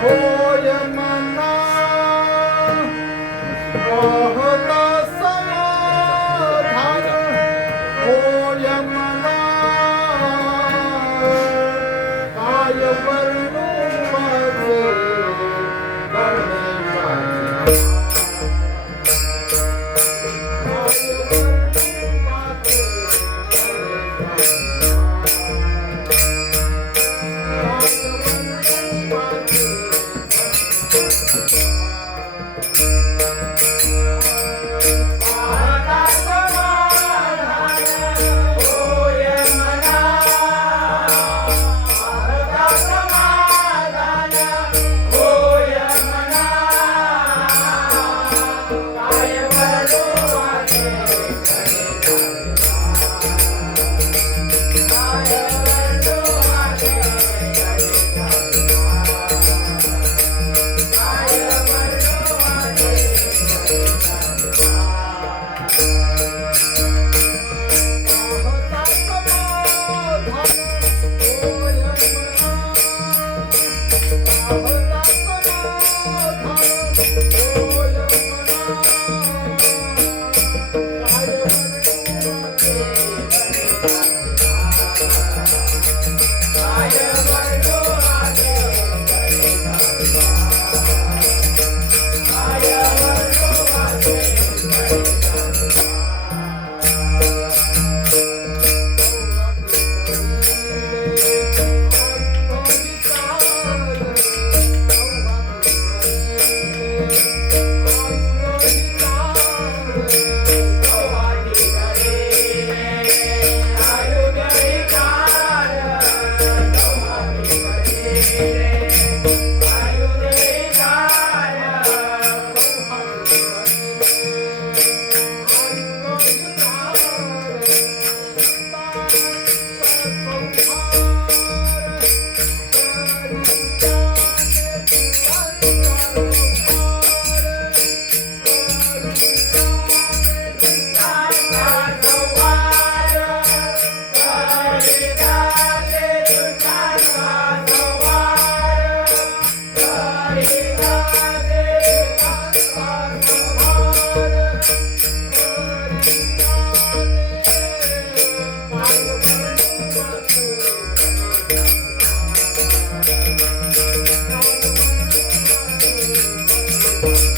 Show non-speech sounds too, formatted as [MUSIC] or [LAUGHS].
Oh. Thank [LAUGHS] you.